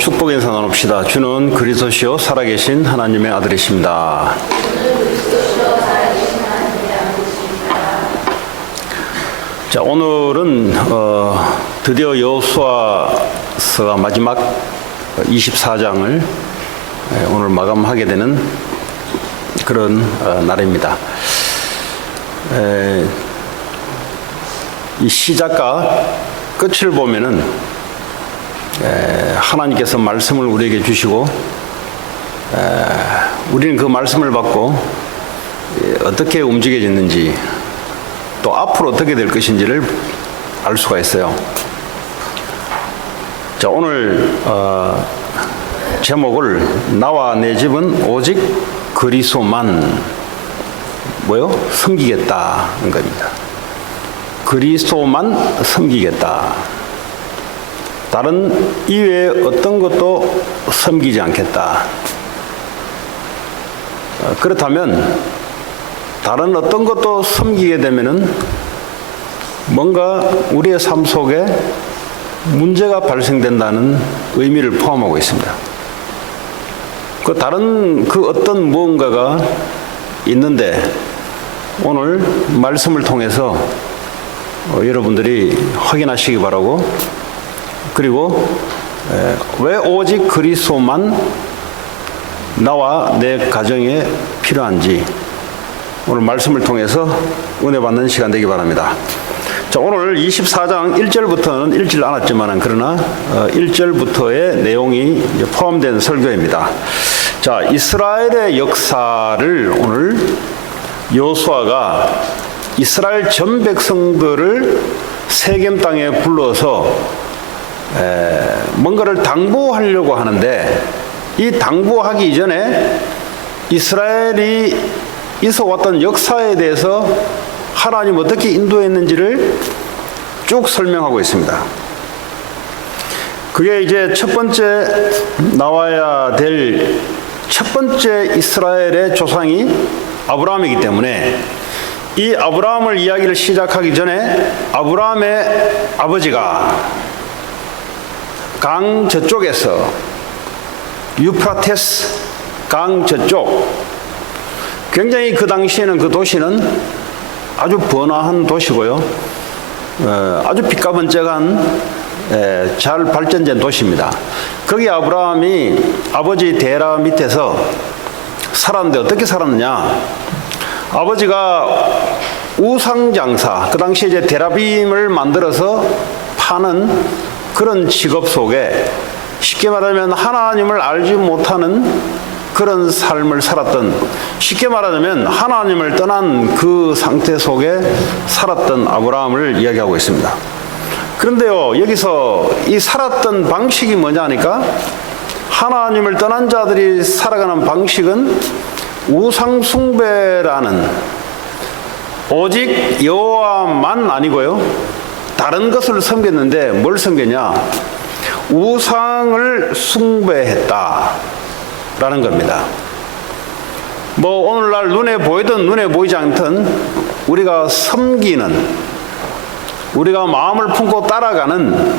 축복 인사 나눕시다. 주는 그리스도시요 살아계신 하나님의 아들이십니다. 자, 오늘은 드디어 여호수아서가 마지막 24장을 오늘 마감하게 되는 그런 날입니다. 이 시작과 끝을 보면은 하나님께서 말씀을 우리에게 주시고 우리는 그 말씀을 받고 어떻게 움직여졌는지 또 앞으로 어떻게 될 것인지를 알 수가 있어요. 자, 오늘 제목을 나와 내 집은 오직 그리스도만 섬기겠다는 겁니다. 그리스도만 섬기겠다. 다른 이외에 어떤 것도 섬기지 않겠다. 그렇다면 다른 어떤 것도 섬기게 되면은 뭔가 우리의 삶 속에 문제가 발생된다는 의미를 포함하고 있습니다. 그 다른 그 어떤 무언가가 있는데 오늘 말씀을 통해서 여러분들이 확인하시기 바라고, 그리고 왜 오직 그리스도만 나와 내 가정에 필요한지 오늘 말씀을 통해서 은혜 받는 시간 되기 바랍니다. 자, 오늘 24장 1절부터는 읽질 않았지만 그러나 1절부터의 내용이 포함된 설교입니다. 자, 이스라엘의 역사를 오늘 여호수아가 이스라엘 전 백성들을 세겜 땅에 불러서 뭔가를 당부하려고 하는데, 이 당부하기 이전에 이스라엘이 있어왔던 역사에 대해서 하나님 어떻게 인도했는지를 쭉 설명하고 있습니다. 그게 이제 첫 번째 나와야 될 첫 번째 이스라엘의 조상이 아브라함이기 때문에 이 아브라함을 이야기를 시작하기 전에 아브라함의 아버지가 강 저쪽에서 유프라테스 강 저쪽, 굉장히 그 당시에는 그 도시는 아주 번화한 도시고요, 아주 빛가번쩍한 잘 발전된 도시입니다. 거기 아브라함이 아버지 데라 밑에서 살았는데 어떻게 살았느냐? 아버지가 우상장사, 그 당시에 이제 데라빔을 만들어서 파는 그런 직업 속에, 쉽게 말하면 하나님을 알지 못하는 그런 삶을 살았던, 쉽게 말하자면 하나님을 떠난 그 상태 속에 살았던 아브라함을 이야기하고 있습니다. 그런데요, 여기서 이 살았던 방식이 뭐냐 하니까, 하나님을 떠난 자들이 살아가는 방식은 우상 숭배라는, 오직 여호와만 아니고요, 다른 것을 섬겼는데 뭘 섬겼냐? 우상을 숭배했다라는 겁니다. 오늘날 눈에 보이든 눈에 보이지 않든 우리가 섬기는, 우리가 마음을 품고 따라가는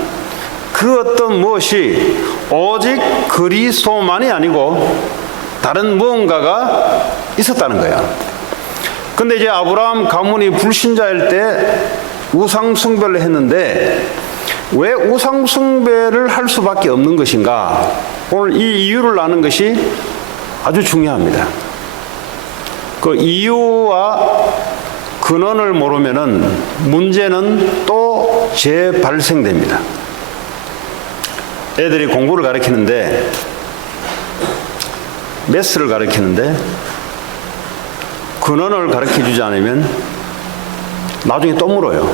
그 어떤 무엇이 오직 그리스도만이 아니고 다른 무언가가 있었다는 거야. 근데 이제 아브라함 가문이 불신자일 때 우상 숭배를 했는데 왜 우상 숭배를 할 수밖에 없는 것인가? 오늘 이 이유를 아는 것이 아주 중요합니다. 그 이유와 근원을 모르면은 문제는 또 재발생됩니다. 애들이 공부를 가르치는데, 매스를 가르치는데 근원을 가르쳐 주지 않으면 나중에 또 물어요.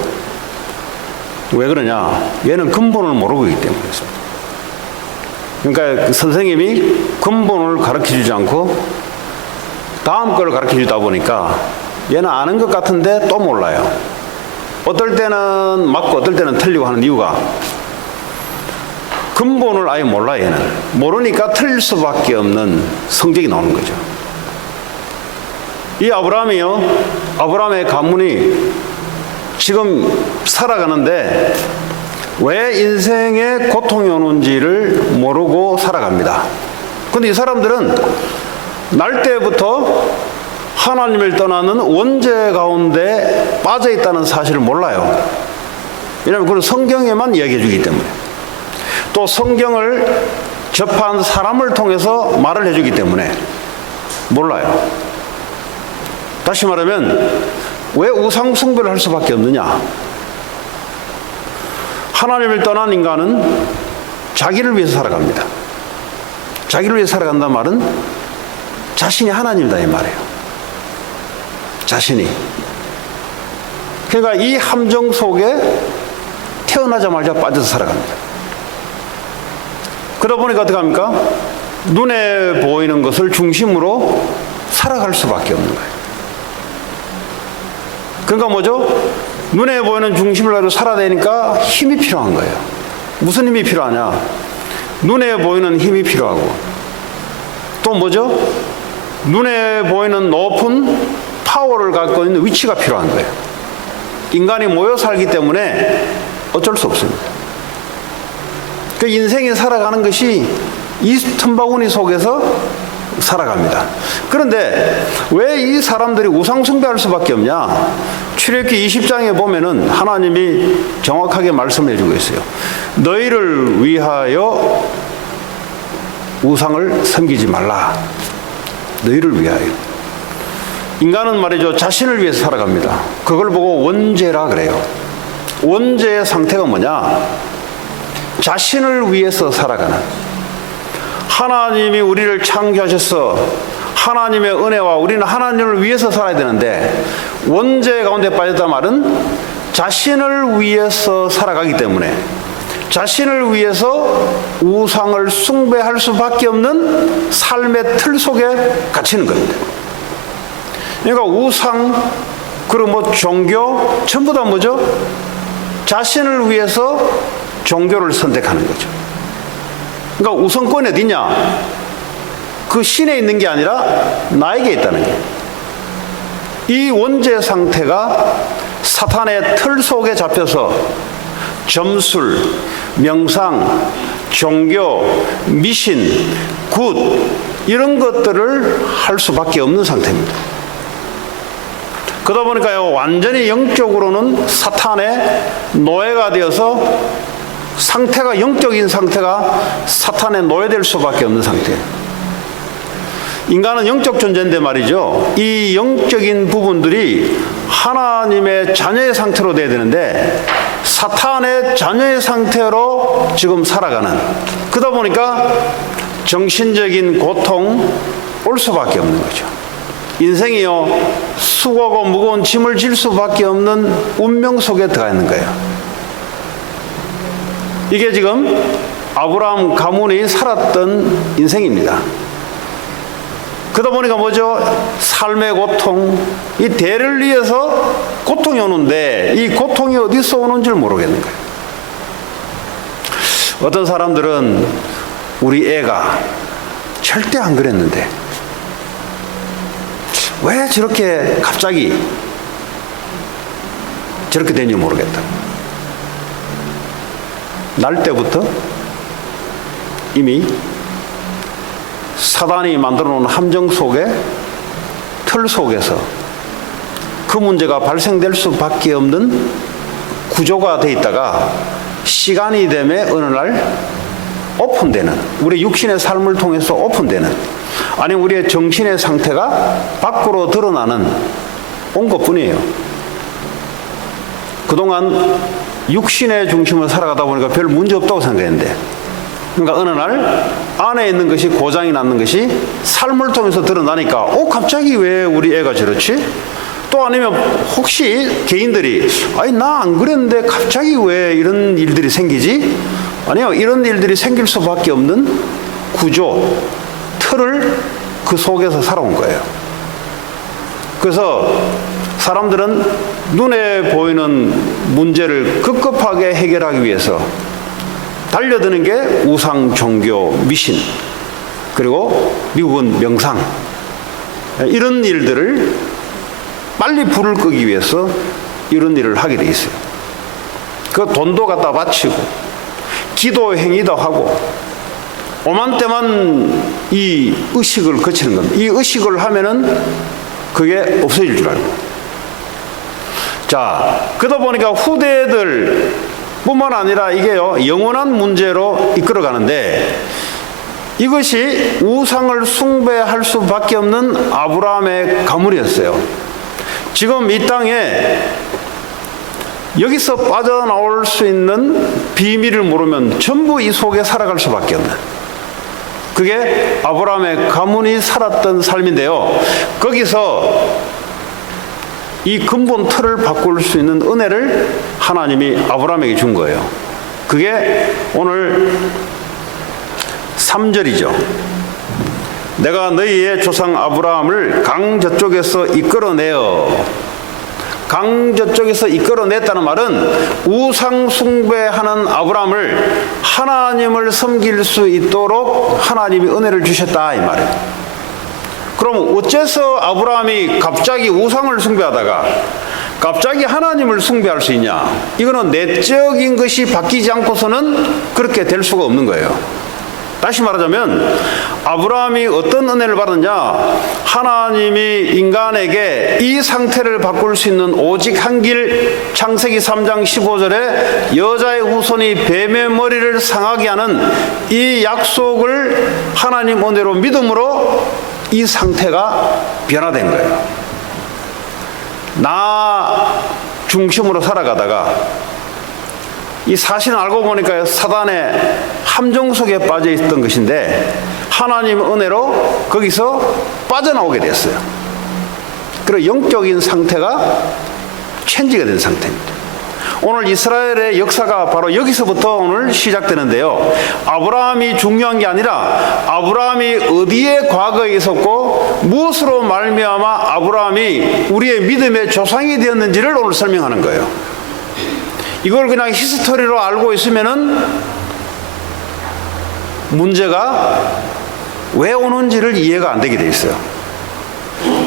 왜 그러냐? 얘는 근본을 모르고 있기 때문에 그렇습니다. 그러니까 선생님이 근본을 가르쳐 주지 않고 다음 걸 가르쳐 주다 보니까 얘는 아는 것 같은데 또 몰라요. 어떨 때는 맞고 어떨 때는 틀리고 하는 이유가 근본을 아예 몰라. 얘는 모르니까 틀릴 수밖에 없는 성적이 나오는 거죠. 이 아브라함의 가문이 지금 살아가는데 왜 인생에 고통이 오는지를 모르고 살아갑니다. 근데 이 사람들은 날 때부터 하나님을 떠나는 원죄 가운데 빠져 있다는 사실을 몰라요. 왜냐하면 그건 성경에만 이야기해 주기 때문에. 또 성경을 접한 사람을 통해서 말을 해주기 때문에 몰라요. 다시 말하면 왜 우상 숭배를 할 수밖에 없느냐? 하나님을 떠난 인간은 자기를 위해서 살아갑니다. 자기를 위해서 살아간다는 말은 자신이 하나님이다 이 말이에요. 자신이. 그러니까 이 함정 속에 태어나자마자 빠져서 살아갑니다. 그러다 보니까 어떻게 합니까? 눈에 보이는 것을 중심으로 살아갈 수밖에 없는 거예요. 그러니까 뭐죠? 눈에 보이는 중심을 가지고 살아야 되니까 힘이 필요한 거예요. 무슨 힘이 필요하냐? 눈에 보이는 힘이 필요하고, 또 뭐죠? 눈에 보이는 높은 파워를 갖고 있는 위치가 필요한 거예요. 인간이 모여 살기 때문에 어쩔 수 없습니다. 그 인생이 살아가는 것이 이 틈바구니 속에서 살아갑니다. 그런데 왜 이 사람들이 우상 숭배할 수밖에 없냐? 출애굽기 20장에 보면은 하나님이 정확하게 말씀해 주고 있어요. 너희를 위하여 우상을 섬기지 말라. 너희를 위하여. 인간은 말이죠, 자신을 위해서 살아갑니다. 그걸 보고 원죄라 그래요. 원죄의 상태가 뭐냐? 자신을 위해서 살아가는. 하나님이 우리를 창조하셔서 하나님의 은혜와 우리는 하나님을 위해서 살아야 되는데, 원죄 가운데 빠졌단 말은 자신을 위해서 살아가기 때문에 자신을 위해서 우상을 숭배할 수밖에 없는 삶의 틀 속에 갇히는 겁니다. 그러니까 우상, 그리고 뭐 종교, 전부 다 뭐죠? 자신을 위해서 종교를 선택하는 거죠. 그러니까 우선권이 어디냐? 그 신에 있는 게 아니라 나에게 있다는 거예요. 이 원죄 상태가 사탄의 틀 속에 잡혀서 점술, 명상, 종교, 미신, 굿 이런 것들을 할 수밖에 없는 상태입니다. 그러다 보니까요, 완전히 영적으로는 사탄의 노예가 되어서 상태가, 영적인 상태가 사탄의 노예될 수밖에 없는 상태예요. 인간은 영적 존재인데 말이죠, 이 영적인 부분들이 하나님의 자녀의 상태로 돼야 되는데 사탄의 자녀의 상태로 지금 살아가는, 그러다 보니까 정신적인 고통 올 수밖에 없는 거죠. 인생이요, 수고하고 무거운 짐을 질 수밖에 없는 운명 속에 들어가 있는 거예요. 이게 지금 아브라함 가문이 살았던 인생입니다. 그러다 보니까 뭐죠? 삶의 고통, 이 대를 위해서 고통이 오는데 이 고통이 어디서 오는지를 모르겠는 거예요. 어떤 사람들은 우리 애가 절대 안 그랬는데 왜 저렇게 갑자기 저렇게 된지 모르겠다. 날 때부터 이미 사단이 만들어 놓은 함정 속에, 틀 속에서 그 문제가 발생될 수밖에 없는 구조가 돼 있다가 시간이 되면 어느 날 오픈되는, 우리 육신의 삶을 통해서 오픈되는, 아니면 우리의 정신의 상태가 밖으로 드러나는 온 것뿐이에요. 그동안 육신의 중심을 살아가다 보니까 별 문제 없다고 생각했는데, 그러니까 어느 날 안에 있는 것이, 고장이 났는 것이 삶을 통해서 드러나니까 갑자기 왜 우리 애가 저렇지? 또 아니면 혹시 개인들이 아니 나 안 그랬는데 갑자기 왜 이런 일들이 생기지? 아니요, 이런 일들이 생길 수밖에 없는 구조, 틀을 그 속에서 살아온 거예요. 그래서 사람들은 눈에 보이는 문제를 급급하게 해결하기 위해서 달려드는 게 우상, 종교, 미신, 그리고 미국은 명상, 이런 일들을 빨리 불을 끄기 위해서 이런 일을 하게 돼 있어요. 그 돈도 갖다 바치고 기도 행위도 하고 오만때만 이 의식을 거치는 겁니다. 이 의식을 하면은 그게 없어질 줄 알고. 자, 그러다 보니까 후대들 뿐만 아니라 이게요, 영원한 문제로 이끌어가는데 이것이 우상을 숭배할 수밖에 없는 아브라함의 가문이었어요. 지금 이 땅에 여기서 빠져나올 수 있는 비밀을 모르면 전부 이 속에 살아갈 수밖에 없는, 그게 아브라함의 가문이 살았던 삶인데요. 거기서 이 근본 틀을 바꿀 수 있는 은혜를 하나님이 아브라함에게 준 거예요. 그게 오늘 3절이죠. 내가 너희의 조상 아브라함을 강 저쪽에서 이끌어내어. 강 저쪽에서 이끌어냈다는 말은 우상 숭배하는 아브라함을 하나님을 섬길 수 있도록 하나님이 은혜를 주셨다 이 말이에요. 그럼 어째서 아브라함이 갑자기 우상을 숭배하다가 갑자기 하나님을 숭배할 수 있냐? 이거는 내적인 것이 바뀌지 않고서는 그렇게 될 수가 없는 거예요. 다시 말하자면 아브라함이 어떤 은혜를 받았냐? 하나님이 인간에게 이 상태를 바꿀 수 있는 오직 한 길, 창세기 3장 15절에 여자의 후손이 뱀의 머리를 상하게 하는 이 약속을 하나님 은혜로 믿음으로 이 상태가 변화된 거예요. 나 중심으로 살아가다가 이 사실을 알고 보니까 사단의 함정 속에 빠져 있던 것인데 하나님 은혜로 거기서 빠져나오게 됐어요. 그리고 영적인 상태가 체인지가 된 상태입니다. 오늘 이스라엘의 역사가 바로 여기서부터 오늘 시작되는데요. 아브라함이 중요한 게 아니라 아브라함이 어디에 과거에 있었고 무엇으로 말미암아 아브라함이 우리의 믿음의 조상이 되었는지를 오늘 설명하는 거예요. 이걸 그냥 히스토리로 알고 있으면은 문제가 왜 오는지를 이해가 안 되게 돼 있어요.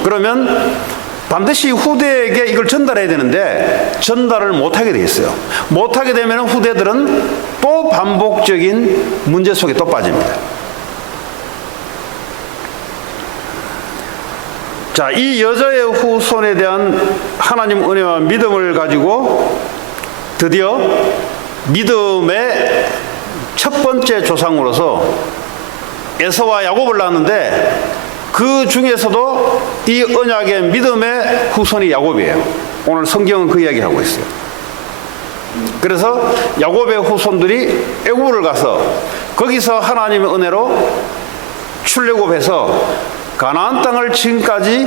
그러면 반드시 후대에게 이걸 전달해야 되는데 전달을 못하게 돼 있어요. 못하게 되면 후대들은 또 반복적인 문제 속에 또 빠집니다. 자, 이 여자의 후손에 대한 하나님 은혜와 믿음을 가지고 드디어 믿음의 첫 번째 조상으로서 에서와 야곱을 낳았는데 그 중에서도 이 언약의 믿음의 후손이 야곱이에요. 오늘 성경은 그 이야기하고 있어요. 그래서 야곱의 후손들이 애굽을 가서 거기서 하나님의 은혜로 출애굽해서 가나안 땅을 지금까지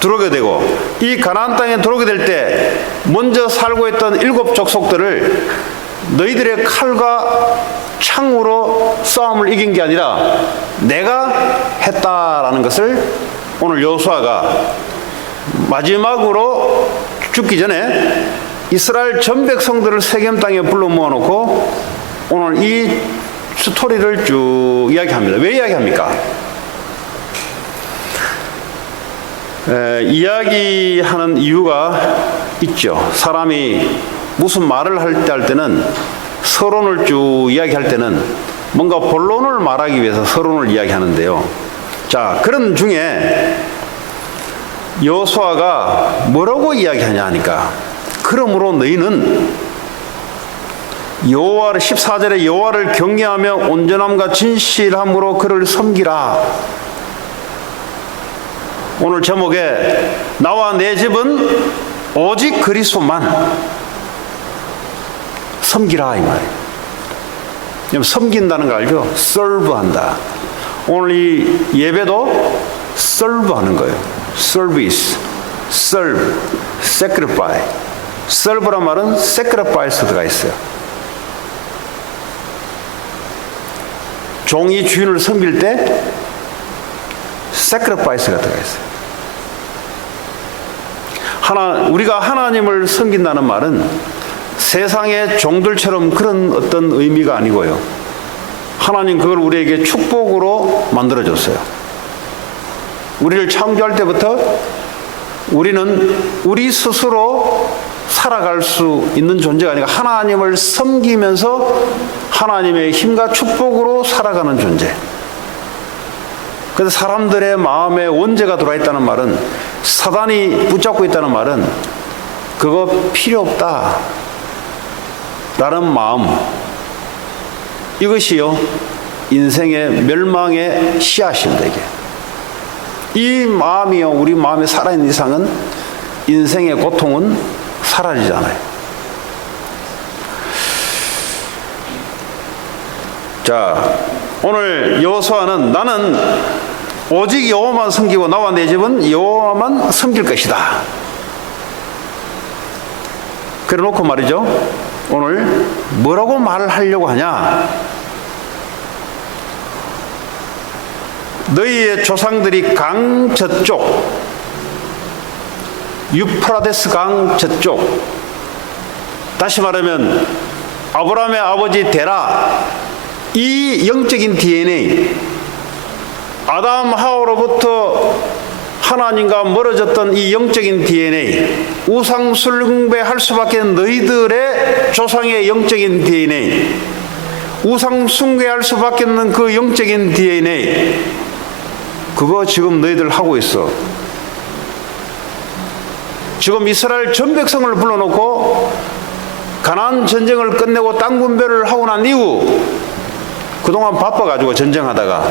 들어오게 되고, 이 가나안 땅에 들어오게 될 때 먼저 살고 있던 7 족속들을 너희들의 칼과 창으로 싸움을 이긴 게 아니라 내가 했다라는 것을 오늘 여호수아가 마지막으로 죽기 전에 이스라엘 전 백성들을 세겜 땅에 불러 모아놓고 오늘 이 스토리를 쭉 이야기합니다. 왜 이야기합니까? 이야기하는 이유가 있죠. 사람이 무슨 말을 할 때는 서론을 쭉 이야기할 때는 뭔가 본론을 말하기 위해서 서론을 이야기하는데요. 자, 그런 중에 여호수아가 뭐라고 이야기하냐 하니까, 그러므로 너희는 여호와를 14절에 여호와를 경외하며 온전함과 진실함으로 그를 섬기라. 오늘 제목에 나와 내 집은 오직 그리스도만 섬기라 이 말이에요. 섬긴다는 거 알죠? serve한다. 오늘 이 예배도 serve하는 거예요. service, serve, sacrifice. serve란 말은 sacrifice 들어가 있어요. 종이 주인을 섬길 때 sacrifice가 들어가 있어요. 우리가 하나님을 섬긴다는 말은 세상의 종들처럼 그런 어떤 의미가 아니고요. 하나님 그걸 우리에게 축복으로 만들어줬어요. 우리를 창조할 때부터 우리는 우리 스스로 살아갈 수 있는 존재가 아니라 하나님을 섬기면서 하나님의 힘과 축복으로 살아가는 존재. 그래서 사람들의 마음에 원죄가 들어와 있다는 말은, 사단이 붙잡고 있다는 말은 그거 필요 없다 라는 마음, 이것이요 인생의 멸망의 씨앗입니다. 이 마음이요 우리 마음에 살아있는 이상은 인생의 고통은 사라지잖아요. 자, 오늘 여호수아는 나는 오직 여호와만 섬기고 나와 내 집은 여호와만 섬길 것이다. 그래 놓고 말이죠, 오늘 뭐라고 말을 하려고 하냐? 너희의 조상들이 강 저쪽, 유프라데스 강 저쪽, 다시 말하면 아브라함의 아버지 데라, 이 영적인 DNA, 아담 하와로부터 하나님과 멀어졌던 이 영적인 DNA, 우상 숭배할 수밖에 없는 너희들의 조상의 영적인 DNA, 우상 숭배할 수밖에 없는 그 영적인 DNA, 그거 지금 너희들 하고 있어. 지금 이스라엘 전 백성을 불러놓고 가나안 전쟁을 끝내고 땅 분배를 하고 난 이후 그동안 바빠가지고 전쟁하다가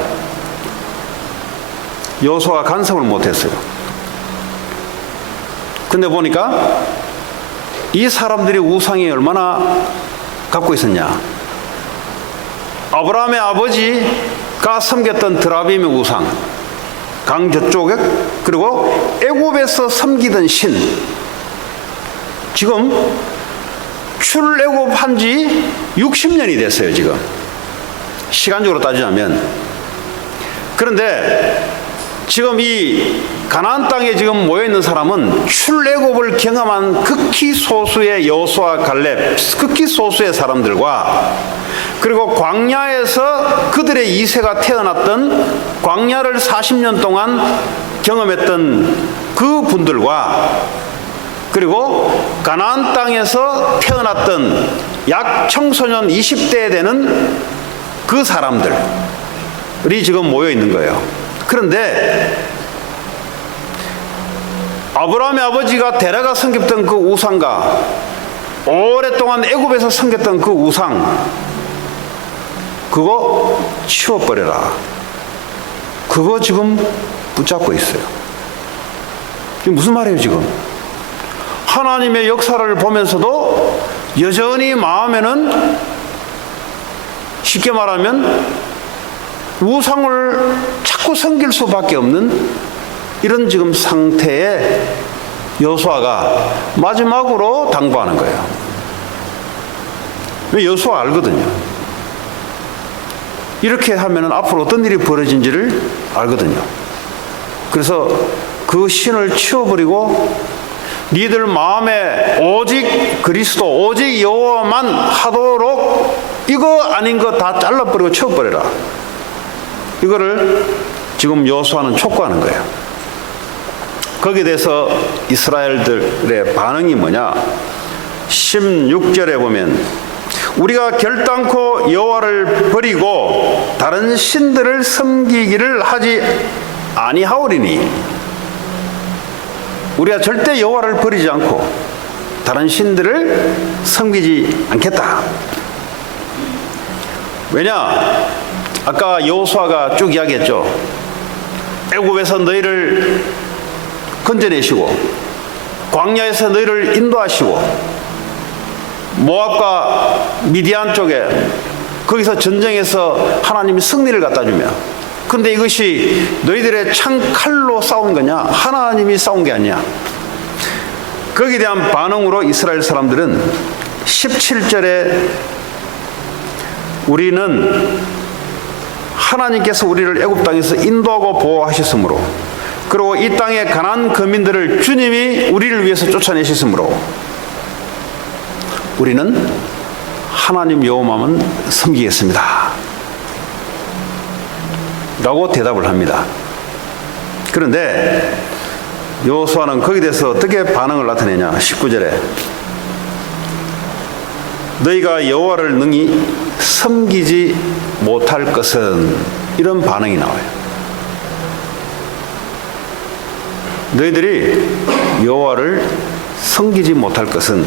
여호수아가 간섭을 못했어요. 근데 보니까 이 사람들이 우상이 얼마나 갖고 있었냐. 아브라함의 아버지가 섬겼던 드라빔의 우상, 강 저쪽에, 그리고 애굽에서 섬기던 신, 지금 출애굽한 지 60년이 됐어요. 지금 시간적으로 따지자면. 그런데 지금 이 가나안 땅에 지금 모여있는 사람은 출애굽을 경험한 극히 소수의 여호수아 갈렙, 극히 소수의 사람들과, 그리고 광야에서 그들의 2세가 태어났던, 광야를 40년 동안 경험했던 그 분들과, 그리고 가나안 땅에서 태어났던 약 청소년 20대 되는 그 사람들이 지금 모여 있는 거예요. 그런데 아브라함의 아버지가 데라가 섬겼던 그 우상과 오랫동안 애굽에서 섬겼던 그 우상, 그거 치워버려라. 그거 지금 붙잡고 있어요. 이게 무슨 말이에요 지금? 하나님의 역사를 보면서도 여전히 마음에는, 쉽게 말하면 우상을 자꾸 섬길 수밖에 없는 이런 지금 상태에 여호수아가 마지막으로 당부하는 거예요. 왜? 여호수아 알거든요. 이렇게 하면 앞으로 어떤 일이 벌어진지를 알거든요. 그래서 그 신을 치워버리고 니들 마음에 오직 그리스도, 오직 여호와만 하도록 이거 아닌 거 다 잘라버리고 치워버려라. 이거를 지금 여호수아는 촉구하는 거예요. 거기에 대해서 이스라엘들의 반응이 뭐냐? 16절에 보면 우리가 결단코 여호와를 버리고 다른 신들을 섬기기를 하지 아니하오리니, 우리가 절대 여호와를 버리지 않고 다른 신들을 섬기지 않겠다. 왜냐? 아까 여호수아가 쭉 이야기했죠. 애굽에서 너희를 건져내시고 광야에서 너희를 인도하시고 모압과 미디안 쪽에 거기서 전쟁에서 하나님이 승리를 갖다 주며, 근데 이것이 너희들의 창칼로 싸운 거냐? 하나님이 싸운 게 아니야. 거기에 대한 반응으로 이스라엘 사람들은 17절에 우리는 하나님께서 우리를 애굽 땅에서 인도하고 보호하셨으므로, 그리고 이 땅의 가나안 거민들을 주님이 우리를 위해서 쫓아내셨으므로 우리는 하나님 여호와만 섬기겠습니다 라고 대답을 합니다. 그런데 여호수아는 거기에 대해서 어떻게 반응을 나타내냐? 19절에 너희가 여호와를 능히 섬기지 못할 것은, 이런 반응이 나와요. 너희들이 여호와를 섬기지 못할 것은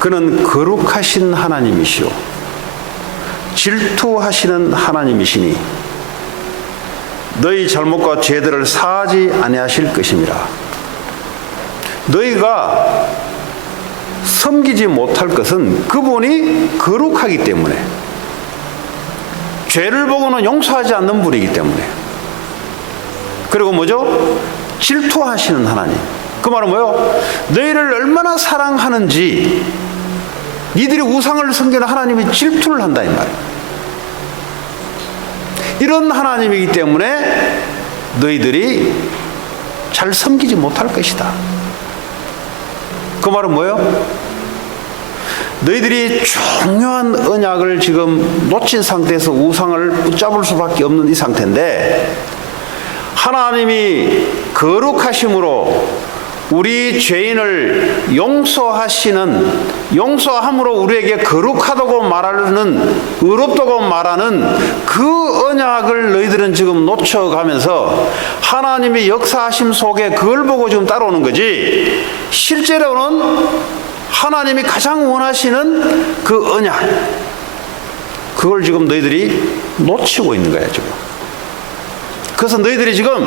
그는 거룩하신 하나님이시오 질투하시는 하나님이시니 너희 잘못과 죄들을 사하지 아니하실 것임이라. 너희가 섬기지 못할 것은 그분이 거룩하기 때문에, 죄를 보고는 용서하지 않는 분이기 때문에, 그리고 뭐죠? 질투하시는 하나님. 그 말은 뭐요? 너희를 얼마나 사랑하는지 니들이 우상을 섬기는 하나님이 질투를 한다 이 말이에요. 이런 하나님이기 때문에 너희들이 잘 섬기지 못할 것이다. 그 말은 뭐예요? 너희들이 중요한 언약을 지금 놓친 상태에서 우상을 붙잡을 수밖에 없는 이 상태인데, 하나님이 거룩하심으로 우리 죄인을 용서함으로 우리에게 거룩하다고 말하는, 의롭다고 말하는 그 언약을 너희들은 지금 놓쳐가면서 하나님의 역사하심 속에 그걸 보고 지금 따라오는 거지, 실제로는 하나님이 가장 원하시는 그 언약, 그걸 지금 너희들이 놓치고 있는 거야 지금. 그래서 너희들이 지금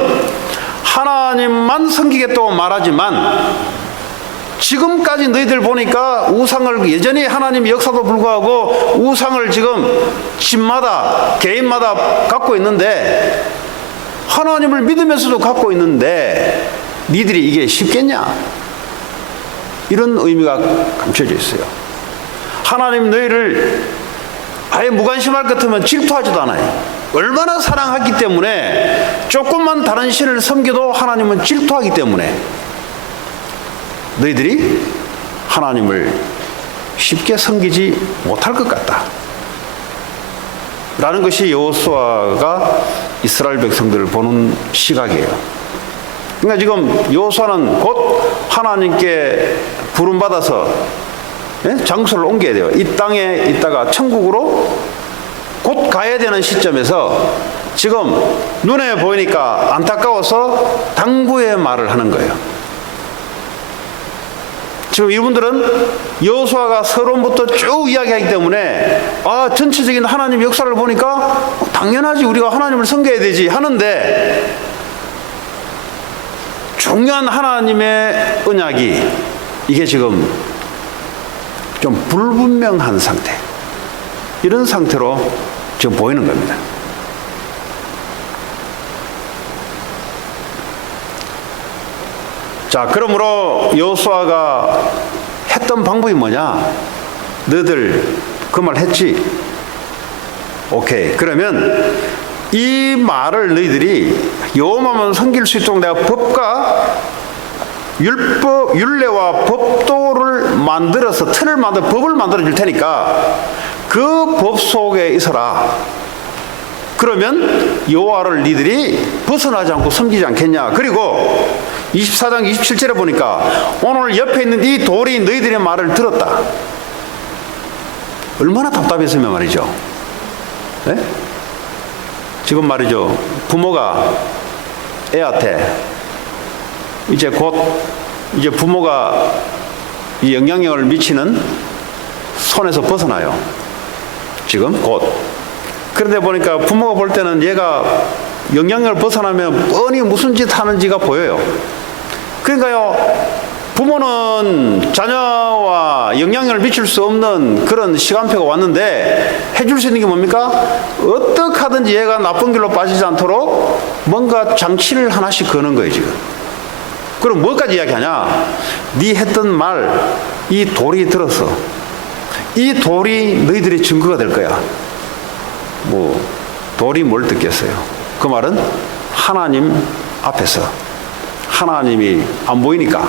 하나님만 섬기겠다고 말하지만, 지금까지 너희들 보니까 우상을, 예전에 하나님 역사도 불구하고 우상을 지금 집마다 개인마다 갖고 있는데, 하나님을 믿으면서도 갖고 있는데 니들이 이게 쉽겠냐, 이런 의미가 감춰져 있어요. 하나님 너희를 아예 무관심할 것 같으면 질투하지도 않아요. 얼마나 사랑하기 때문에 조금만 다른 신을 섬겨도 하나님은 질투하기 때문에 너희들이 하나님을 쉽게 섬기지 못할 것 같다 라는 것이 여호수아가 이스라엘 백성들을 보는 시각이에요. 그러니까 지금 여호수아는 곧 하나님께 부름받아서 장소를 옮겨야 돼요. 이 땅에 있다가 천국으로 곧 가야 되는 시점에서 지금 눈에 보이니까 안타까워서 당부의 말을 하는 거예요. 지금 이분들은 여호수아가 서론부터 쭉 이야기하기 때문에 전체적인 하나님 역사를 보니까 당연하지, 우리가 하나님을 섬겨야 되지 하는데, 중요한 하나님의 언약이 이게 지금 좀 불분명한 상태, 이런 상태로 지금 보이는 겁니다. 자, 그러므로 여호수아가 했던 방법이 뭐냐? 너희들 그 말 했지? 오케이. 그러면 이 말을 너희들이 여호와만 섬길 수 있도록 내가 법과 율례와 법도를 만들어서, 틀을 만들어, 법을 만들어 줄 테니까 그 법 속에 있어라. 그러면 여호와를 니들이 벗어나지 않고 섬기지 않겠냐. 그리고 24장 27절에 보니까 오늘 옆에 있는 이 돌이 너희들의 말을 들었다. 얼마나 답답했으면 말이죠. 네? 지금 말이죠, 부모가 애한테 이제 부모가 이 영향력을 미치는 손에서 벗어나요. 지금 곧. 그런데 보니까 부모가 볼 때는 얘가 영향력을 벗어나면 뻔히 무슨 짓 하는지가 보여요. 그러니까요, 부모는 자녀와 영향력을 미칠 수 없는 그런 시간표가 왔는데 해줄 수 있는 게 뭡니까? 어떻게 하든지 얘가 나쁜 길로 빠지지 않도록 뭔가 장치를 하나씩 거는 거예요 지금. 그럼 뭐까지 이야기하냐? 네 했던 말, 이 돌이 들어서 이 돌이 너희들의 증거가 될 거야. 뭐 돌이 뭘 듣겠어요? 그 말은 하나님 앞에서 하나님이 안 보이니까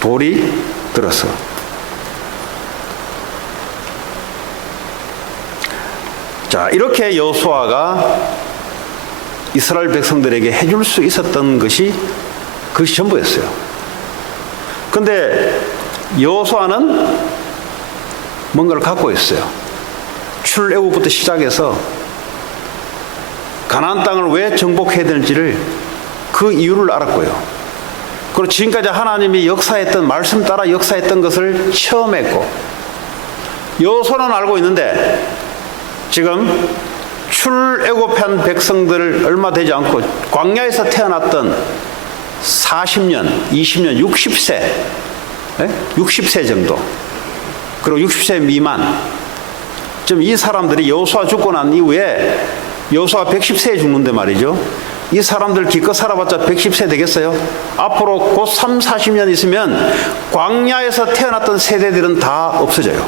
돌이 들어서. 자, 이렇게 여호수아가 이스라엘 백성들에게 해줄 수 있었던 것이 그것이 전부였어요. 근데 여호수아는 뭔가를 갖고 있어요. 출애굽부터 시작해서 가나안 땅을 왜 정복해야 되는지를 그 이유를 알았고요. 그리고 지금까지 하나님이 역사했던 말씀 따라 역사했던 것을 체험했고 여호수아는 알고 있는데 지금 출애굽한 백성들을 얼마 되지 않고 광야에서 태어났던 40년, 20년, 60세 60세 정도 그리고 60세 미만 지금 이 사람들이 여호수아 죽고 난 이후에 여호수아 110세에 죽는데 말이죠. 이 사람들 기껏 살아봤자 110세 되겠어요? 앞으로 곧 3, 40년 있으면 광야에서 태어났던 세대들은 다 없어져요.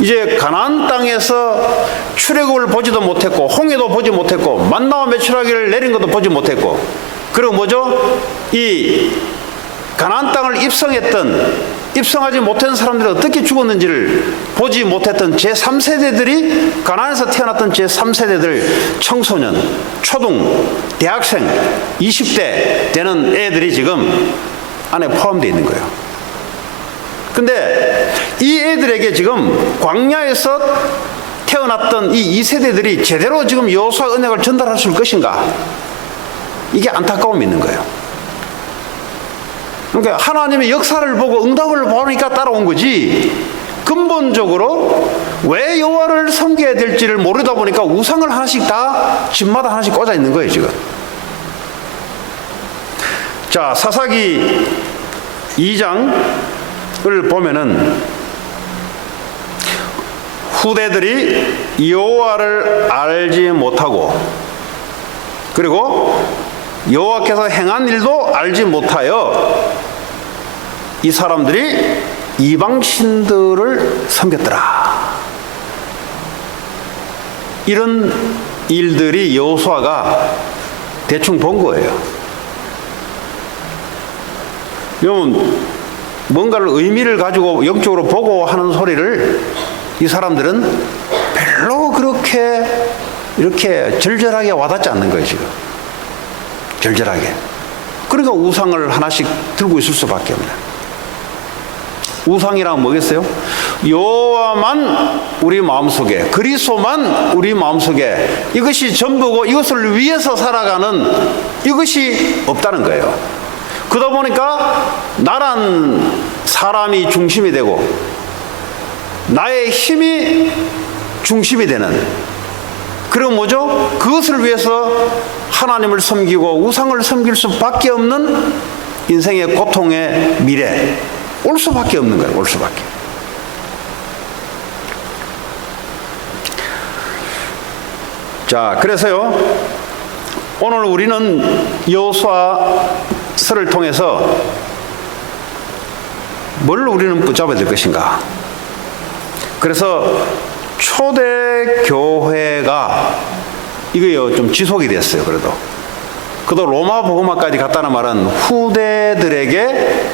이제 가나안 땅에서 출애굽을 보지도 못했고 홍해도 보지 못했고 만나와 메추라기를 내린 것도 보지 못했고 그리고 뭐죠? 이 가나안 땅을 입성하지 못한 사람들이 어떻게 죽었는지를 보지 못했던 제3세대들이 가나안에서 태어났던 제3세대들 청소년, 초등, 대학생, 20대 되는 애들이 지금 안에 포함되어 있는 거예요. 근데 이 애들에게 지금 광야에서 태어났던 이 2세대들이 제대로 지금 여호수아 언약을 전달할 수 있을 것인가? 이게 안타까움이 있는 거예요. 그러니까 하나님의 역사를 보고 응답을 보니까 따라온 거지 근본적으로 왜 여호와를 섬겨야 될지를 모르다 보니까 우상을 하나씩 다 집마다 하나씩 꽂아 있는 거예요 지금. 자, 사사기 2장을 보면은 후대들이 여호와를 알지 못하고 그리고 여호와께서 행한 일도 알지 못하여 이 사람들이 이방신들을 섬겼더라. 이런 일들이 여호수아가 대충 본 거예요. 여러분, 뭔가를 의미를 가지고 영적으로 보고 하는 소리를 이 사람들은 별로 그렇게 이렇게 절절하게 와닿지 않는 거예요 지금. 절절하게. 그러니까 우상을 하나씩 들고 있을 수밖에 없네. 우상이란 뭐겠어요? 여호와만 우리 마음속에, 그리스도만 우리 마음속에, 이것이 전부고 이것을 위해서 살아가는 이것이 없다는 거예요. 그러다 보니까 나란 사람이 중심이 되고 나의 힘이 중심이 되는, 그리고 뭐죠? 그것을 위해서 하나님을 섬기고 우상을 섬길 수밖에 없는 인생의 고통의 미래, 올 수밖에 없는 거예요. 올 수밖에. 자, 그래서요, 오늘 우리는 여호수아서를 통해서 뭘 우리는 붙잡아야 될 것인가? 그래서 초대 교회가 이거요 좀 지속이 됐어요. 그래도 로마 복음화까지 갔다는 말은 후대들에게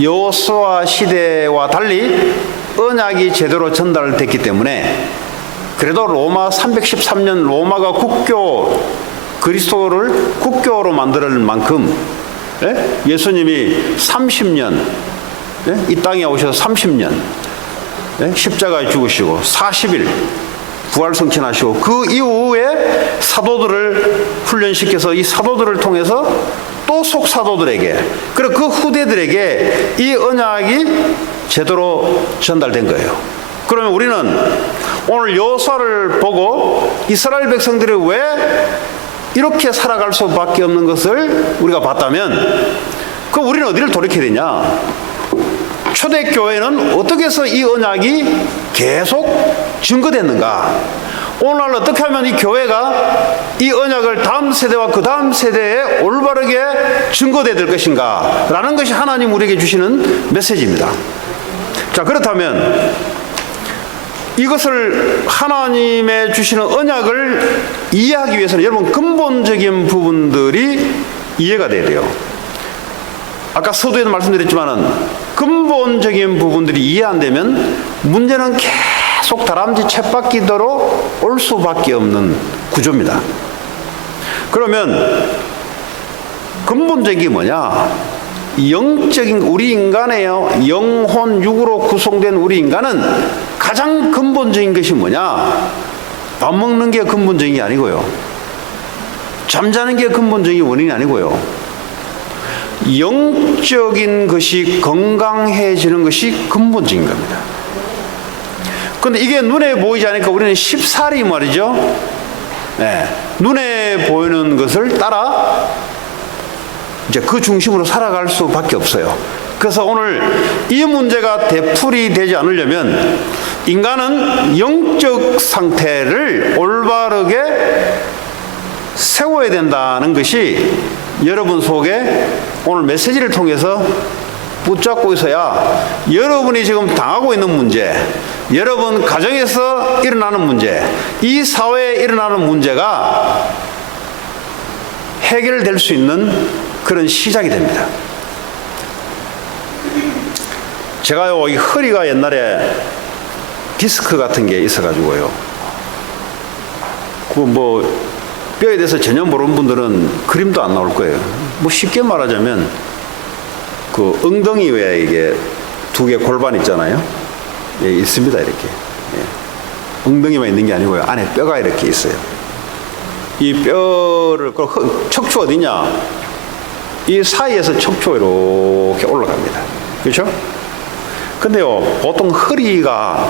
여호수아 시대와 달리 언약이 제대로 전달됐기 때문에, 그래도 로마 313년 로마가 그리스도를 국교로 만들 만큼 예수님이 30년 이 땅에 오셔서 30년 십자가에 죽으시고 40일 부활승천하시고 그 이후에 사도들을 훈련시켜서 이 사도들을 통해서 또 속사도들에게, 그리고 그 후대들에게 이 언약이 제대로 전달된 거예요. 그러면 우리는 오늘 여호수아를 보고 이스라엘 백성들이 왜 이렇게 살아갈 수밖에 없는 것을 우리가 봤다면, 그 우리는 어디를 돌이켜야 되냐? 초대교회는 어떻게 해서 이 언약이 계속 증거됐는가? 오늘날 어떻게 하면 이 교회가 이 언약을 다음 세대와 그 다음 세대에 올바르게 증거되야 될 것인가? 라는 것이 하나님 우리에게 주시는 메시지입니다. 자, 그렇다면 이것을 하나님의 주시는 언약을 이해하기 위해서는 여러분 근본적인 부분들이 이해가 돼야 돼요. 아까 서두에도 말씀드렸지만은 근본적인 부분들이 이해 안 되면 문제는 계속 다람쥐 쳇바퀴도로 올 수밖에 없는 구조입니다. 그러면 근본적인 게 뭐냐? 영적인 우리 인간의요, 영혼, 육으로 구성된 우리 인간은 가장 근본적인 것이 뭐냐? 밥 먹는 게 근본적인 게 아니고요. 잠자는 게 근본적인 원인이 아니고요. 영적인 것이 건강해지는 것이 근본적인 겁니다. 그런데 이게 눈에 보이지 않으니까 우리는 쉽사리 말이죠. 네, 눈에 보이는 것을 따라 이제 그 중심으로 살아갈 수밖에 없어요. 그래서 오늘 이 문제가 되풀이 되지 않으려면 인간은 영적 상태를 올바르게 세워야 된다는 것이 여러분 속에 오늘 메시지를 통해서 붙잡고 있어야 여러분이 지금 당하고 있는 문제, 여러분 가정에서 일어나는 문제, 이 사회에 일어나는 문제가 해결될 수 있는 그런 시작이 됩니다. 제가요, 이 허리가 옛날에 디스크 같은 게 있어가지고요. 그 뭐 뼈에 대해서 전혀 모르는 분들은 그림도 안 나올 거예요. 뭐 쉽게 말하자면 그 엉덩이 외에 이게 두 개 골반 있잖아요. 예, 있습니다 이렇게. 예. 엉덩이만 있는 게 아니고요. 안에 뼈가 이렇게 있어요. 이 뼈를 척추 어디냐? 이 사이에서 척추가 이렇게 올라갑니다. 그렇죠? 근데요, 보통 허리가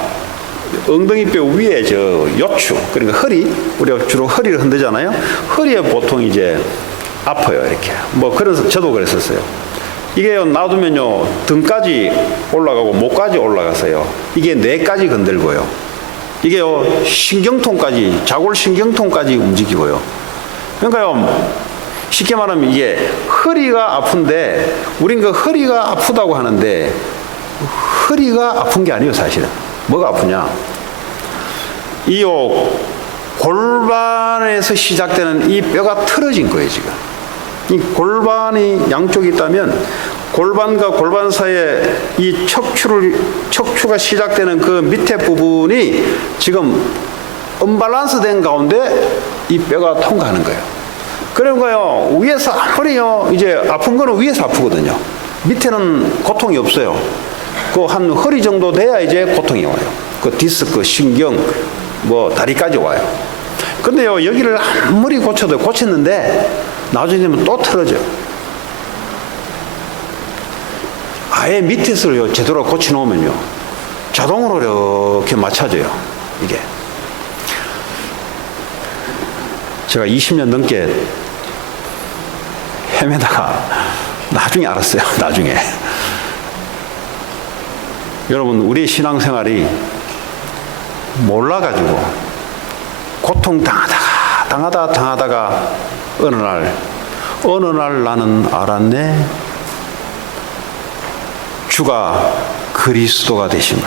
엉덩이 뼈 위에 저 요추, 그러니까 허리, 우리가 주로 허리를 흔들잖아요. 허리에 보통 이제 아파요, 이렇게. 뭐 그래서 저도 그랬었어요. 이게요, 놔두면요, 등까지 올라가고 목까지 올라가서요. 이게 뇌까지 건들고요. 이게요, 신경통까지, 자골신경통까지 움직이고요. 그러니까요, 쉽게 말하면 이게 허리가 아픈데, 우린 그 허리가 아프다고 하는데, 허리가 아픈 게 아니에요, 사실은. 뭐가 아프냐? 이요, 골반에서 시작되는 이 뼈가 틀어진 거예요, 지금. 이 골반이 양쪽이 있다면, 골반과 골반 사이에 이 척추가 시작되는 그 밑에 부분이 지금 언밸런스 된 가운데 이 뼈가 통과하는 거예요. 그러니까요, 위에서 아무리요, 이제 아픈 거는 위에서 아프거든요. 밑에는 고통이 없어요. 그 한 허리 정도 돼야 이제 고통이 와요. 그 디스크, 신경, 뭐 다리까지 와요. 근데요, 여기를 아무리 고쳐도 고쳤는데 나중에 되면 또 틀어져요. 아예 밑에서요 제대로 고쳐 놓으면요 자동으로 이렇게 맞춰져요. 이게 제가 20년 넘게 헤매다가 나중에 알았어요. 나중에 여러분, 우리 신앙생활이 몰라가지고 고통 당하다가 어느 날 나는 알았네. 주가 그리스도가 되심을.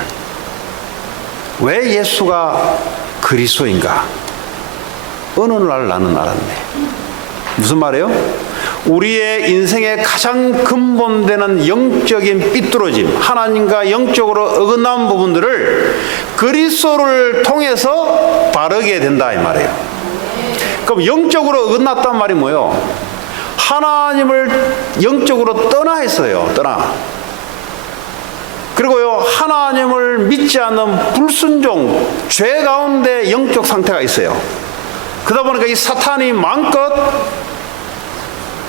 왜 예수가 그리스도인가? 어느 날 나는 알았네. 무슨 말이에요? 우리의 인생의 가장 근본되는 영적인 삐뚤어짐, 하나님과 영적으로 어긋난 부분들을 그리스도를 통해서 바르게 된다 이 말이에요. 그럼 영적으로 어긋났단 말이 뭐예요? 하나님을 영적으로 떠나 했어요. 떠나. 그리고요, 하나님을 믿지 않는 불순종, 죄 가운데 영적 상태가 있어요. 그러다 보니까 이 사탄이 마음껏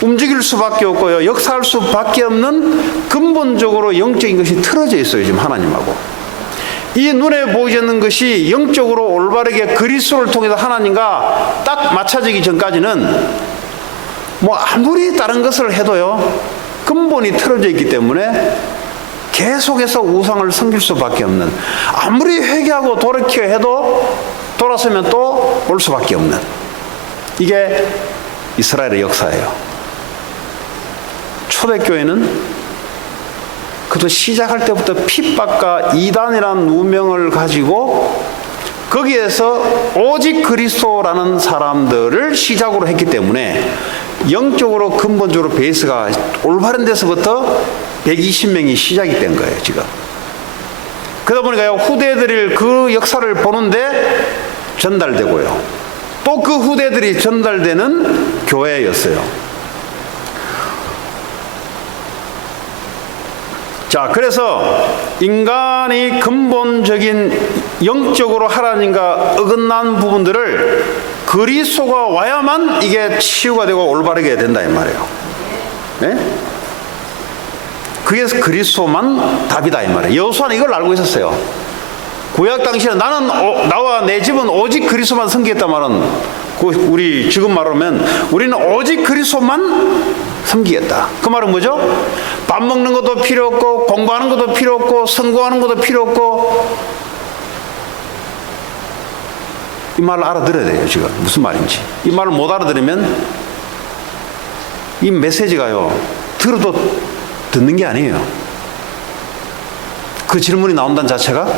움직일 수밖에 없고요, 역사할 수밖에 없는 근본적으로 영적인 것이 틀어져 있어요. 지금 하나님하고 이 눈에 보이지 않는 것이 영적으로 올바르게 그리스도를 통해서 하나님과 딱 맞춰지기 전까지는 뭐 아무리 다른 것을 해도요 근본이 틀어져 있기 때문에 계속해서 우상을 섬길 수밖에 없는, 아무리 회개하고 돌이켜 해도 돌아서면 또 올 수밖에 없는, 이게 이스라엘의 역사예요. 초대교회는 그것도 시작할 때부터 핍박과 이단이라는 누명을 가지고 거기에서 오직 그리스도라는 사람들을 시작으로 했기 때문에 영적으로 근본적으로 베이스가 올바른 데서부터 120명이 시작이 된 거예요, 지금. 그러다 보니까 후대들이 그 역사를 보는데 전달되고요. 또 그 후대들이 전달되는 교회였어요. 자, 그래서 인간이 근본적인 영적으로 하나님과 어긋난 부분들을 그리스도가 와야만 이게 치유가 되고 올바르게 된다 이 말이에요. 네? 그게 그리스도만 답이다 이 말이에요. 여호수아는 이걸 알고 있었어요. 구약 당시에 나와 내 집은 오직 그리스도만 섬기겠다 말은 우리 지금 말하면 우리는 오직 그리스도만 섬기겠다. 그 말은 뭐죠? 밥 먹는 것도 필요 없고 공부하는 것도 필요 없고 성공하는 것도 필요 없고, 이 말을 알아들어야 돼요. 지금 무슨 말인지. 이 말을 못 알아들으면 이 메시지가요 들어도 듣는 게 아니에요. 그 질문이 나온다는 자체가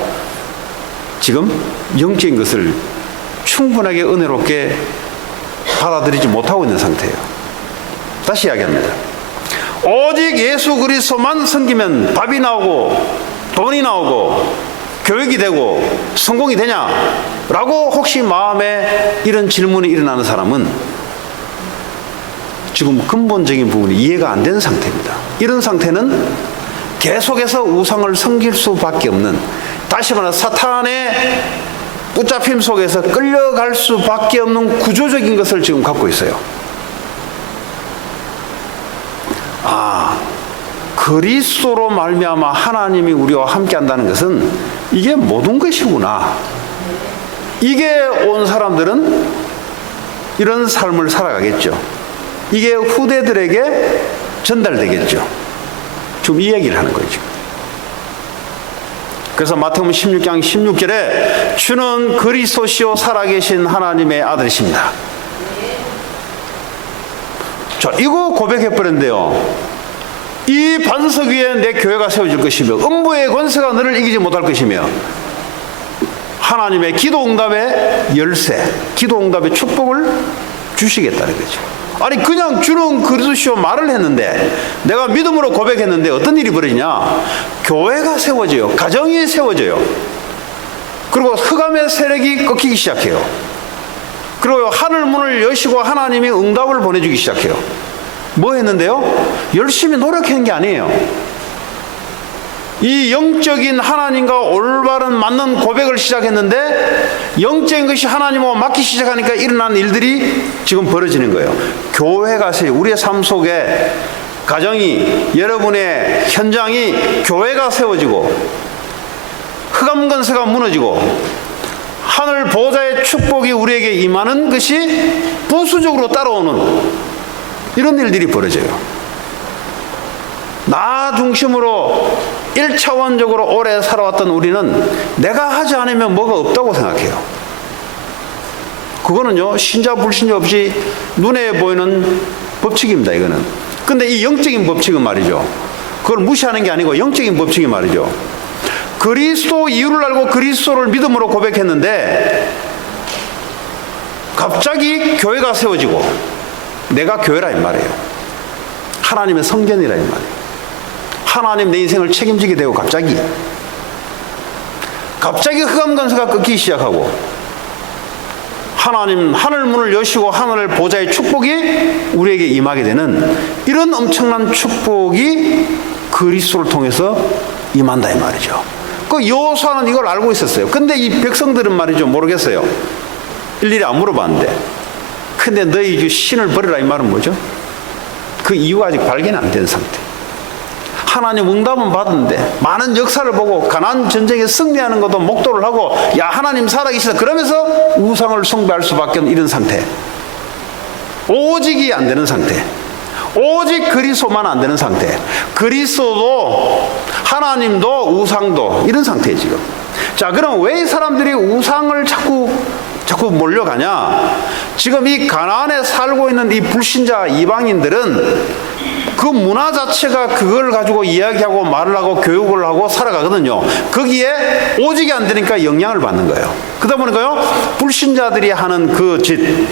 지금 영적인 것을 충분하게 은혜롭게 받아들이지 못하고 있는 상태예요. 다시 이야기합니다. 오직 예수 그리스도만 섬기면 밥이 나오고 돈이 나오고 교육이 되고 성공이 되냐? 라고 혹시 마음에 이런 질문이 일어나는 사람은 지금 근본적인 부분이 이해가 안 되는 상태입니다. 이런 상태는 계속해서 우상을 섬길 수밖에 없는, 다시 말해 사탄의 붙잡힘 속에서 끌려갈 수밖에 없는 구조적인 것을 지금 갖고 있어요. 그리스도로 말미암아 하나님이 우리와 함께한다는 것은 이게 모든 것이구나. 이게 온 사람들은 이런 삶을 살아가겠죠. 이게 후대들에게 전달되겠죠. 지금 이 얘기를 하는 거죠. 그래서 마태복음 16장 16절에 주는 그리스도시요 살아계신 하나님의 아들이십니다. 자, 이거 고백해버렸는데요. 이 반석 위에 내 교회가 세워질 것이며 음부의 권세가 너를 이기지 못할 것이며 하나님의 기도 응답의 열쇠, 기도 응답의 축복을 주시겠다는 거죠. 아니 그냥 주는 그리스도시요 말을 했는데, 내가 믿음으로 고백했는데 어떤 일이 벌어지냐? 교회가 세워져요. 가정이 세워져요. 그리고 흑암의 세력이 꺾이기 시작해요. 그리고 하늘 문을 여시고 하나님이 응답을 보내주기 시작해요. 뭐 했는데요? 열심히 노력한 게 아니에요. 이 영적인 하나님과 올바른 맞는 고백을 시작했는데 영적인 것이 하나님과 맞기 시작하니까 일어난 일들이 지금 벌어지는 거예요. 교회가 우리의 삶 속에 가정이, 여러분의 현장이 교회가 세워지고 흑암 권세가 무너지고 하늘 보호자의 축복이 우리에게 임하는 것이 부수적으로 따라오는 이런 일들이 벌어져요. 나 중심으로 1차원적으로 오래 살아왔던 우리는 내가 하지 않으면 뭐가 없다고 생각해요. 그거는요 신자 불신자 없이 눈에 보이는 법칙입니다. 이거는. 근데 이 영적인 법칙은 말이죠, 그걸 무시하는 게 아니고 영적인 법칙이 말이죠, 그리스도 이유를 알고 그리스도를 믿음으로 고백했는데 갑자기 교회가 세워지고 내가 교회라 이 말이에요. 하나님의 성전이라 이 말이에요. 하나님 내 인생을 책임지게 되고 갑자기 흑암 권세가 꺾이기 시작하고 하나님 하늘 문을 여시고 하늘 보좌의 축복이 우리에게 임하게 되는 이런 엄청난 축복이 그리스도를 통해서 임한다 이 말이죠. 그 여호수아는 이걸 알고 있었어요. 근데 이 백성들은 말이죠 모르겠어요. 일일이 안 물어봤는데, 근데 너희 신을 버리라 이 말은 뭐죠? 그 이유가 아직 발견이 안 된 상태. 하나님 응답은 받았는데 많은 역사를 보고 가나안 전쟁에 승리하는 것도 목도를 하고 야 하나님 살아계시다 그러면서 우상을 숭배할 수밖에 없는 이런 상태. 오직이 안 되는 상태. 오직 그리스도만 안 되는 상태. 그리스도도 하나님도 우상도 이런 상태예요 지금. 자, 그럼 왜 이 사람들이 우상을 자꾸 몰려가냐? 지금 이 가나안에 살고 있는 이 불신자 이방인들은 그 문화 자체가 그걸 가지고 이야기하고 말을 하고 교육을 하고 살아가거든요. 거기에 오직이 안 되니까 영향을 받는 거예요. 그러다 보니까요 불신자들이 하는 그 짓,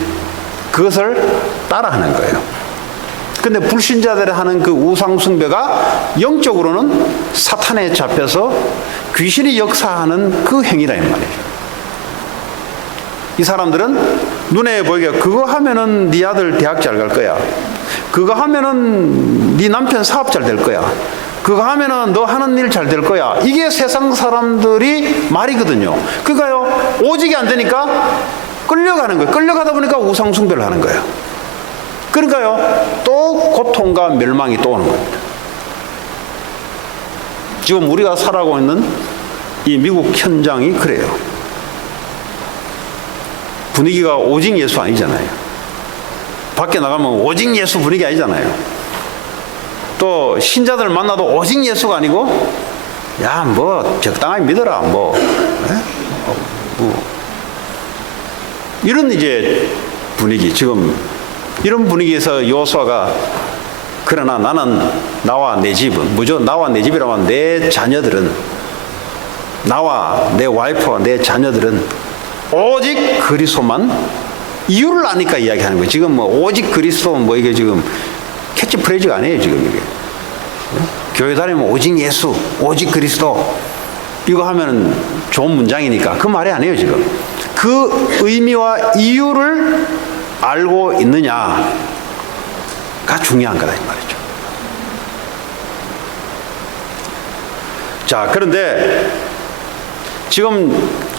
그것을 따라하는 거예요. 근데 불신자들이 하는 그 우상 숭배가 영적으로는 사탄에 잡혀서 귀신이 역사하는 그 행위라 이 말이에요. 이 사람들은 눈에 보이게 그거 하면은 네 아들 대학 잘 갈 거야, 그거 하면은 네 남편 사업 잘 될 거야, 그거 하면은 너 하는 일 잘 될 거야. 이게 세상 사람들이 말이거든요. 그러니까요, 오직이 안 되니까 끌려가는 거예요. 끌려가다 보니까 우상숭배를 하는 거예요. 그러니까요, 또 고통과 멸망이 또 오는 겁니다. 지금 우리가 살아가고 있는 이 미국 현장이 그래요. 분위기가 오직 예수 아니잖아요. 밖에 나가면 오직 예수 분위기 아니잖아요. 또 신자들 만나도 오직 예수가 아니고, 야, 뭐 적당하게 믿어라, 뭐 이런 이제 분위기. 지금 이런 분위기에서 여호수아가, 그러나 나는 나와 내 집은, 뭐죠? 나와 내 집이라면 내 자녀들은, 나와 내 와이프와 내 자녀들은 오직 그리스도만, 이유를 아니까 이야기하는 거예요. 지금 뭐 오직 그리스도, 뭐 이게 지금 캐치프레이즈가 아니에요. 지금 이게 교회 다니면 오직 예수, 오직 그리스도, 이거 하면 좋은 문장이니까 그 말이 아니에요. 지금 그 의미와 이유를 알고 있느냐가 중요한 거다 이 말이죠. 자, 그런데 지금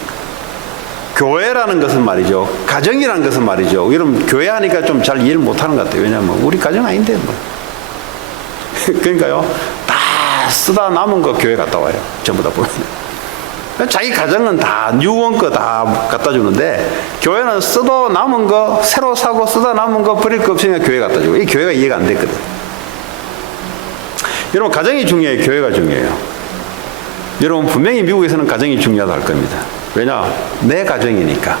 교회라는 것은 말이죠, 가정이라는 것은 말이죠, 여러분 교회 하니까 좀 잘 이해를 못하는 것 같아요. 왜냐하면 우리 가정 아닌데 뭐. 그러니까요, 다 쓰다 남은 거 교회 갔다 와요. 전부 다 보면 자기 가정은 다 뉴원 거 다 갖다 주는데, 교회는 쓰다 남은 거 새로 사고 쓰다 남은 거 버릴 거 없으니까 교회 갖다 주고, 이 교회가 이해가 안 됐거든. 여러분, 가정이 중요해요, 교회가 중요해요? 여러분, 분명히 미국에서는 가정이 중요하다 할 겁니다. 왜냐? 내 가정이니까.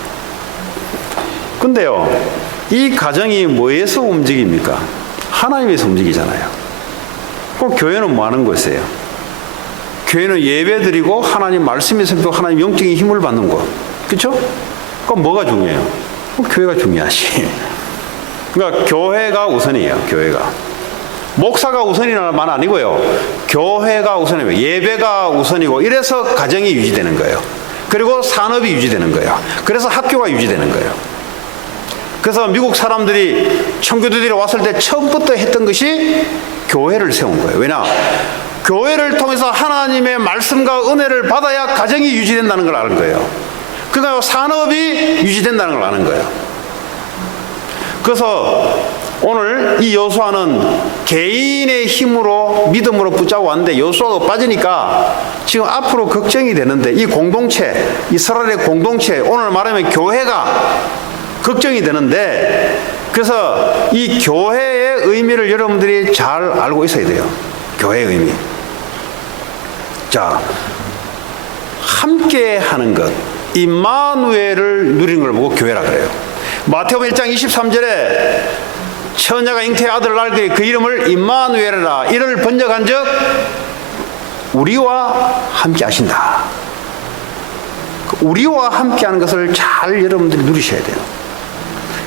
근데요, 이 가정이 뭐에서 움직입니까? 하나님에서 움직이잖아요. 꼭 교회는 뭐 하는 곳이에요? 교회는 예배 드리고 하나님 말씀에서도 하나님 영적인 힘을 받는 곳. 그렇죠? 그럼 뭐가 중요해요? 교회가 중요하지. 그러니까 교회가 우선이에요. 교회가. 목사가 우선이라는 말 아니고요, 교회가 우선이고 예배가 우선이고, 이래서 가정이 유지되는 거예요. 그리고 산업이 유지되는 거예요. 그래서 학교가 유지되는 거예요. 그래서 미국 사람들이, 청교도들이 왔을 때 처음부터 했던 것이 교회를 세운 거예요. 왜냐? 교회를 통해서 하나님의 말씀과 은혜를 받아야 가정이 유지된다는 걸 아는 거예요. 그러니까 산업이 유지된다는 걸 아는 거예요. 그래서 오늘 이 여호수아는 개인의 힘으로, 믿음으로 붙잡아 왔는데, 여호수아가 빠지니까 지금 앞으로 걱정이 되는데, 이 공동체, 이스라엘의 공동체, 오늘 말하면 교회가 걱정이 되는데, 그래서 이 교회의 의미를 여러분들이 잘 알고 있어야 돼요. 교회의 의미. 자, 함께 하는 것, 임마누엘을 누리는 걸 보고 교회라 그래요. 마태복음 1장 23절에 처녀가 잉태의 아들을 낳게 그 이름을 임마누엘이라, 이를 번역한 적 우리와 함께 하신다. 우리와 함께 하는 것을 잘 여러분들이 누리셔야 돼요.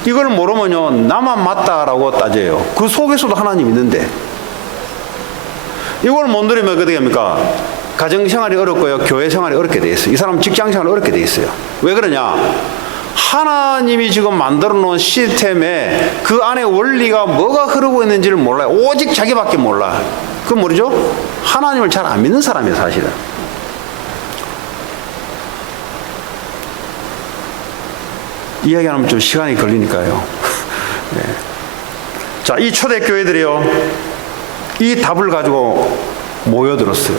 이걸 모르면요, 나만 맞다라고 따져요. 그 속에서도 하나님 있는데, 이걸 못 누리면 어떻게 합니까? 가정생활이 어렵고요, 교회생활이 어렵게 돼 있어요. 이 사람 직장생활이 어렵게 돼 있어요. 왜 그러냐? 하나님이 지금 만들어 놓은 시스템에 그 안에 원리가 뭐가 흐르고 있는지를 몰라요. 오직 자기밖에 몰라. 그건 모르죠? 하나님을 잘 안 믿는 사람이에요, 사실은. 이야기하면 좀 시간이 걸리니까요. 네. 자, 이 초대교회들이요, 이 답을 가지고 모여들었어요.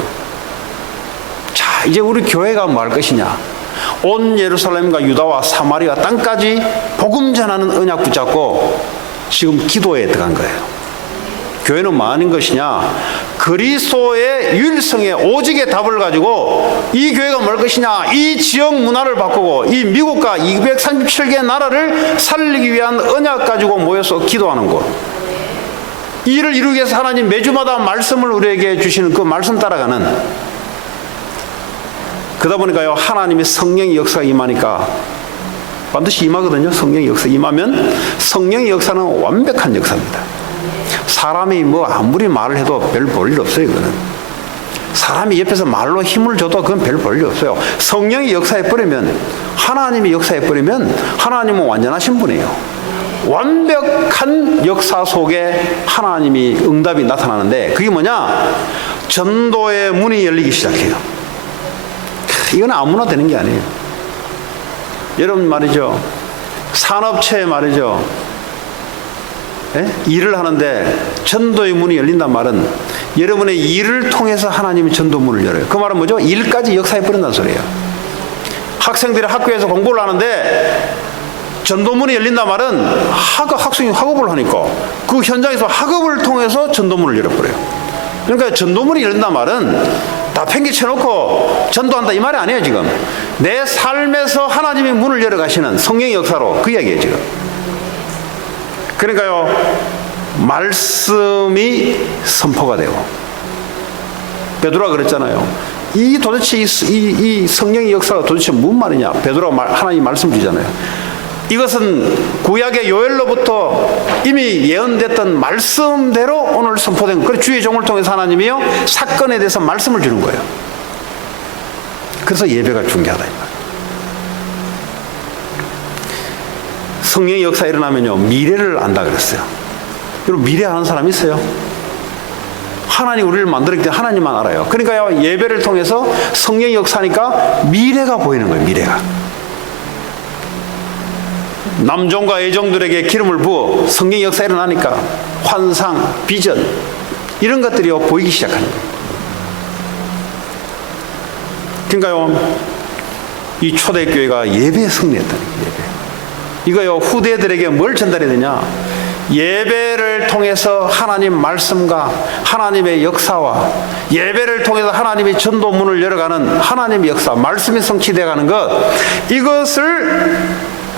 자, 이제 우리 교회가 뭐 할 것이냐? 온 예루살렘과 유다와 사마리아 땅까지 복음 전하는 언약 붙잡고 지금 기도에 들어간 거예요. 교회는 뭐 하는 것이냐? 그리스도의 유일성의 오직의 답을 가지고 이 교회가 뭘 것이냐? 이 지역 문화를 바꾸고 이 미국과 237개의 나라를 살리기 위한 언약 가지고 모여서 기도하는 곳. 이 일을 이루기 위해서 하나님 매주마다 말씀을 우리에게 주시는 그 말씀 따라가는, 그러다 보니까요, 하나님의 성령의 역사가 임하니까 반드시 임하거든요. 성령의 역사 임하면 성령의 역사는 완벽한 역사입니다. 사람이 뭐 아무리 말을 해도 별 볼 일 없어요. 이거는 사람이 옆에서 말로 힘을 줘도 그건 별 볼 일 없어요. 성령의 역사에 버리면, 하나님의 역사에 버리면 하나님은 완전하신 분이에요. 완벽한 역사 속에 하나님이 응답이 나타나는데, 그게 뭐냐? 전도의 문이 열리기 시작해요. 이건 아무나 되는 게 아니에요. 여러분 말이죠. 산업체에 말이죠. 일을 하는데 전도의 문이 열린단 말은 여러분의 일을 통해서 하나님이 전도문을 열어요. 그 말은 뭐죠? 일까지 역사해 버린다는 소리예요. 학생들이 학교에서 공부를 하는데 전도문이 열린단 말은 학생이 학업을 하니까 그 현장에서 학업을 통해서 전도문을 열어버려요. 그러니까 전도문이 열린단 말은 다 팽개쳐놓고 전도한다 이 말이 아니에요. 지금 내 삶에서 하나님이 문을 열어가시는 성령의 역사로 그 이야기예요. 지금 그러니까요, 말씀이 선포가 되고, 베드로가 그랬잖아요. 이 도대체 이 성령의 역사가 도대체 무슨 말이냐? 베드로가 하나님 말씀 주잖아요. 이것은 구약의 요엘로부터 이미 예언됐던 말씀대로 오늘 선포된 거. 그래서 주의 종을 통해서 하나님이요 사건에 대해서 말씀을 주는 거예요. 그래서 예배가 중요하다 이 말이에요. 성령의 역사 일어나면요 미래를 안다 그랬어요. 여러분 미래 아는 사람 있어요? 하나님 우리를 만들었기 때문에 하나님만 알아요. 그러니까요 예배를 통해서 성령의 역사니까 미래가 보이는 거예요. 미래가 남종과 여종들에게 기름을 부어 성령의 역사 일어나니까 환상, 비전 이런 것들이 보이기 시작하는 거예요. 그러니까요 이 초대교회가 예배에 승리했다는 거예요. 예배. 이거요 후대들에게 뭘 전달해야 되냐? 예배를 통해서 하나님 말씀과 하나님의 역사와 예배를 통해서 하나님의 전도문을 열어가는 하나님의 역사, 말씀이 성취되어가는 것, 이것을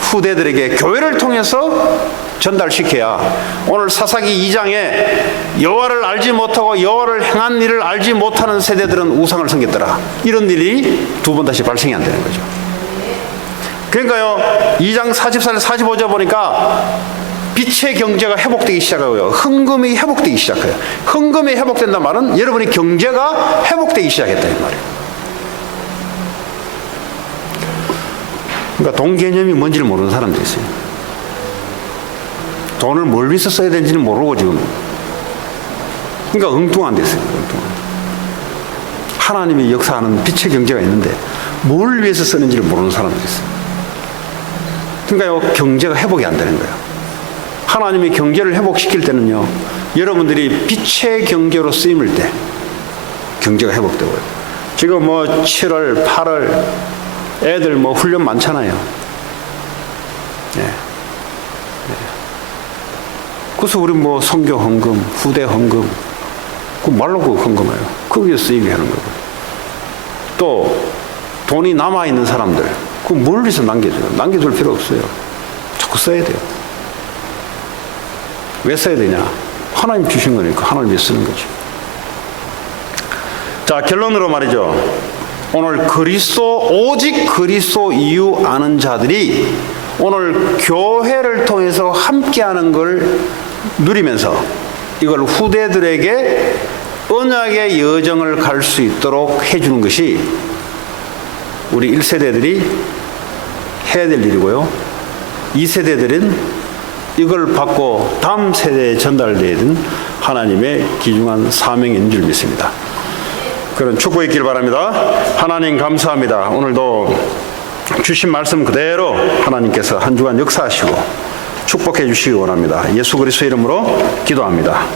후대들에게 교회를 통해서 전달시켜야 오늘 사사기 2장에 여호와를 알지 못하고 여호와를 행한 일을 알지 못하는 세대들은 우상을 섬겼더라, 이런 일이 두 번 다시 발생이 안 되는 거죠. 그러니까요 2장 44절 45절 보니까 빛의 경제가 회복되기 시작하고요 헌금이 회복되기 시작해요. 헌금이 회복된단 말은 여러분의 경제가 회복되기 시작했다 이 말이에요. 그러니까 돈 개념이 뭔지를 모르는 사람들이 있어요. 돈을 뭘 위해서 써야 되는지는 모르고 지금 그러니까 엉뚱한 데 있어요. 엉뚱한. 하나님이 역사하는 빛의 경제가 있는데 뭘 위해서 쓰는지를 모르는 사람들이 있어요. 그러니까요 경제가 회복이 안 되는 거예요. 하나님이 경제를 회복시킬 때는요 여러분들이 빛의 경제로 쓰임을 때 경제가 회복되고요. 지금 뭐 7월 8월 애들 뭐 훈련 많잖아요. 네. 네. 그래서 우리 뭐 선교 헌금, 후대 헌금, 그 말로 그 헌금해요. 거기에 쓰이게 하는 거고. 또 돈이 남아 있는 사람들, 그 뭘 위해서 남겨줘요? 남겨둘 필요 없어요. 자꾸 써야 돼요. 왜 써야 되냐? 하나님 주신 거니까 하나님 위해 쓰는 거죠. 자, 결론으로 말이죠. 오늘 오직 그리스도 이유 아는 자들이 오늘 교회를 통해서 함께하는 걸 누리면서 이걸 후대들에게 언약의 여정을 갈 수 있도록 해주는 것이 우리 1세대들이 해야 될 일이고요. 2세대들은 이걸 받고 다음 세대에 전달되어야 되는 하나님의 귀중한 사명인 줄 믿습니다. 그런 축복이 있길 바랍니다. 하나님 감사합니다. 오늘도 주신 말씀 그대로 하나님께서 한 주간 역사하시고 축복해 주시기 원합니다. 예수 그리스도 이름으로 기도합니다.